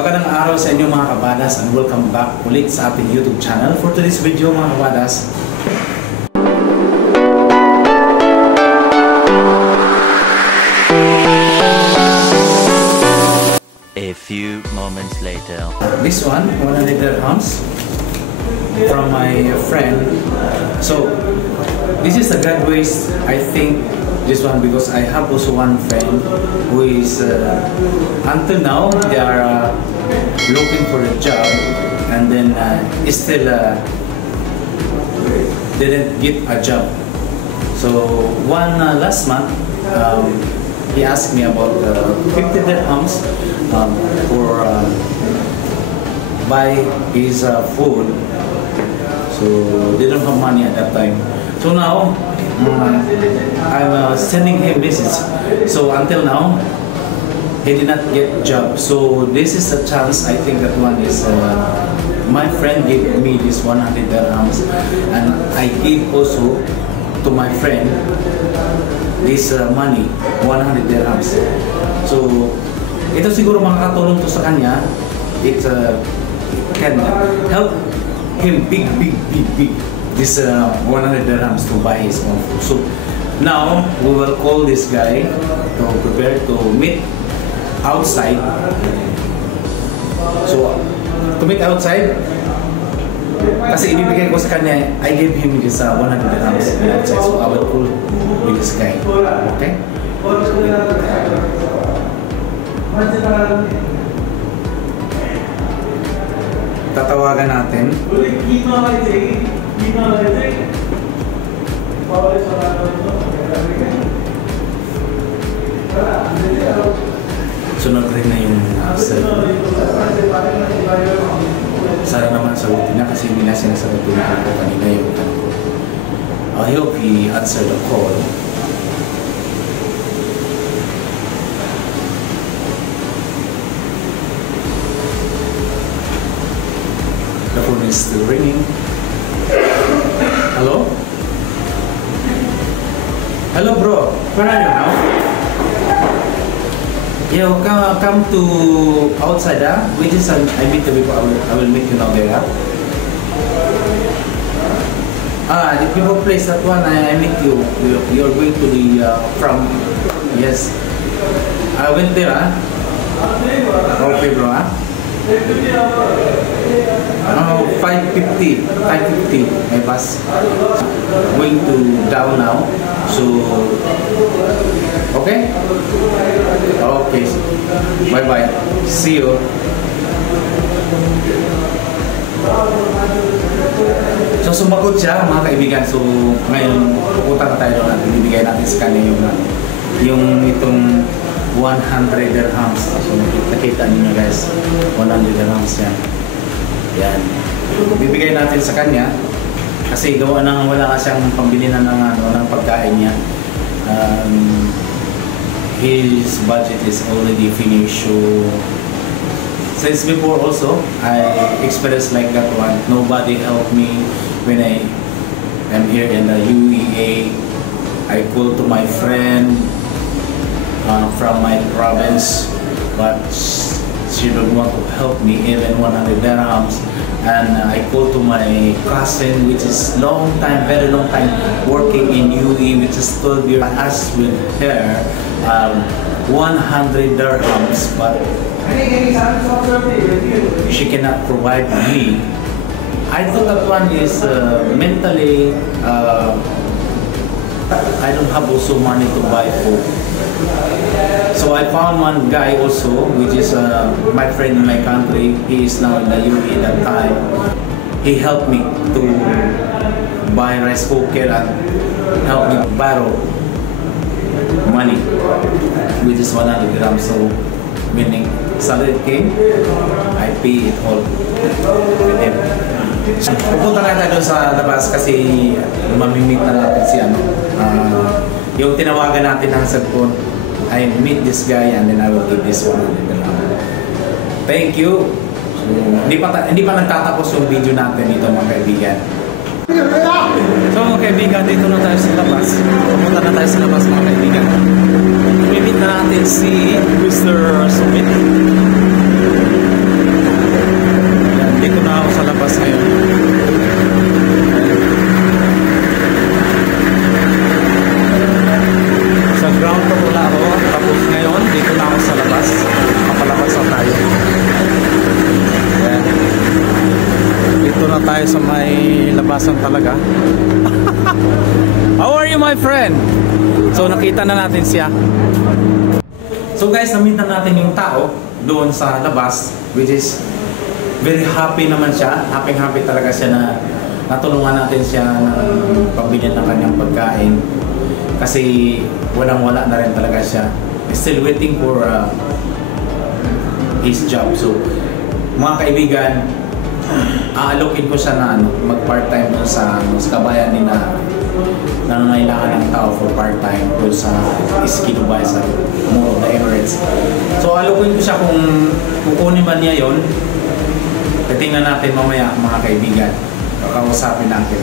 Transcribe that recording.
Magandang araw sa inyo mga kabadas and welcome back ulit sa ating YouTube channel. For today's video mga kabadas, a few moments later. This one, 100 dirhams from my friend. So, this is a God waste, I think, this one because I have also one friend who is until now they are looking for a job and then still didn't get a job. So one last month he asked me about 50 dirhams for buy his food. So they don't have money at that time. So now I'm sending him message. So until now, he did not get job. So this is a chance. I think that one is my friend gave me this 100 dirhams, and I gave also to my friend this money, 100 dirhams. So ito siguro makakatulong to sa kanya. It can help him big this 100 dirhams to buy his own food. So now we will call this guy to prepare to meet outside. So to meet outside, kasi ibibigay ko sa kanya, I gave him this 100 dirhams outside. So I will call with this guy. Okay? Tatawagan natin. Sunod rin na yung cellphone. Sana naman sagutin na kasi hindi na sinasagutin ko kanina yung tanong ko. I hope he answered the call. The phone is still ringing. Hello? Hello bro, where are you now? Yo, come to outside, which is I meet the people. I will meet you now there. The people place that one. I meet you. You're going to the from. Yes, I went there. Okay, bro. 5:50 my bus going to down now. So okay, bye bye, see you. So sumagot siya mga kaibigan. So ngayon pupunta na tayo doon at ibibigay natin sa kanya yung itong 100 dirhams. So nakita niyo guys, 100 dirhams yan. Yan. Bibigay natin sa kanya kasi gawa nang wala ka siyang pambili na ng pagkain niya. His budget is already finished. So since before also I experienced like that one. Nobody helped me when I am here in the UEA. I call to my friend from my province, but she don't want to help me even 100 dirhams. And I call to my cousin, which is very long time working in UE, which is 12 years. I asked with her 100 dirhams, but she cannot provide me. I thought that one is mentally. I don't have also money to buy food. So I found one guy also, which is my friend in my country. He is now in the UE that time. He helped me to buy rice cooker and help me borrow money, which is 100 grams. So meaning salary came, I pay it all with him. Pupunta na tayo sa labas kasi mamimit na natin si yung tinawagan natin ng cellphone. I meet this guy and then I will give this 100 dirhams. Thank you. So, hindi pa nagtatapos yung video natin dito mga kaibigan. So mga kaibigan, dito na tayo sa labas. Pupunta na tayo sa labas mga kaibigan. I-meet na natin si Mr. Sumit. tayo sa may labasan talaga. How are you, my friend? So nakita na natin siya. So guys, namitan natin yung tao doon sa labas, which is very happy naman siya. Happy talaga siya na natulungan natin siya ng pagbilhan ng kanyang pagkain. Kasi walang-wala na rin talaga siya. Still waiting for his job. So mga kaibigan, aalokin ko siya na mag-part-time doon sa kabayan ni na nangangailangan ng tao for part-time doon sa Iski Dubai sa Mall of the Emirates. So alokin ko siya kung kukunin ba niya yon. Tingnan natin mamaya mga kaibigan. Kakausapin natin.